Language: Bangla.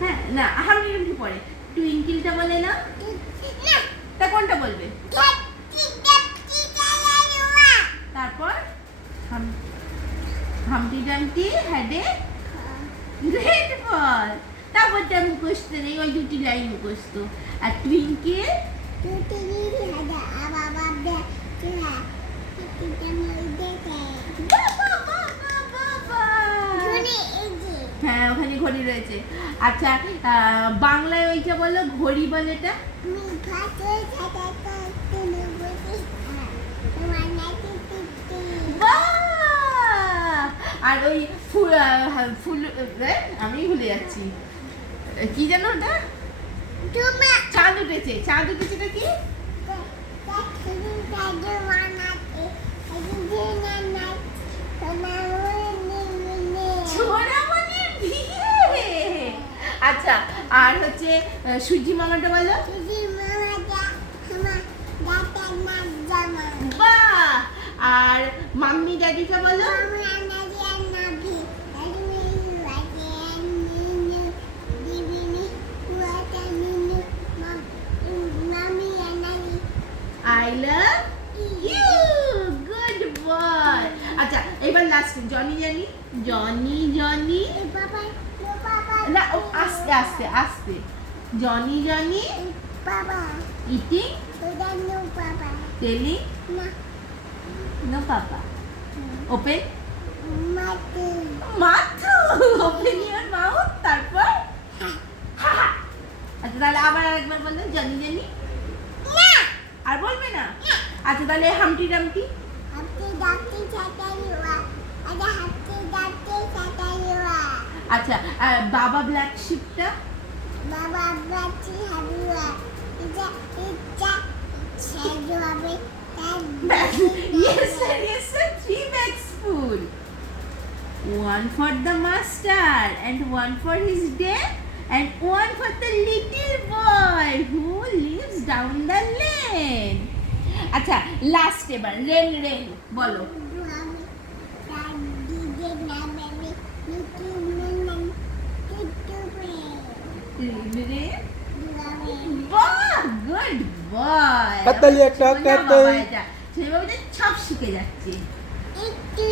হ্যাঁ না হামটি পড়ে টুইঙ্কেলটা বলে না তা কোনটা বলবে তারপর হামটি ডামটি হ্যাড এ গ্রেট বল তারপরটা মুখস্থ নেই ওই দুটি লাইন মুখস্থ আর টুইঙ্কেল হ্যাঁ ওখানে ঘড়ি রয়েছে। আচ্ছা বাংলায় ওইটা বলো ঘড়ি বলে এটা আর ওই ফুল আমি ভুলে যাচ্ছি কি জানো ওটা চাঁদ উঠেছে এটা কি আচ্ছা আর হচ্ছে সূর্যি মামাটা বলো বাহ আর মাম্মি ড্যাডিটা বলো I love you good boy আচ্ছা এবার লাস্ট জনি না আস্তে আস্তে আস্তে Johnny eating telling no papa open mouth open your mouth তারপর আচ্ছা তাহলে আবার আরেকবার বলো জনি না আর বলবে না আচ্ছা তাহলে হামটি ডামটি আচ্ছা বাবা black শিপটা yes sir 3 bags full one for the master and one for his dad and one for the little boy who lives down the lane আচ্ছা লাস্ট এবার রেন বলো বাহ গুড বয় কাতালি একটা কাতালি সেভাবে সব শিখে যাচ্ছে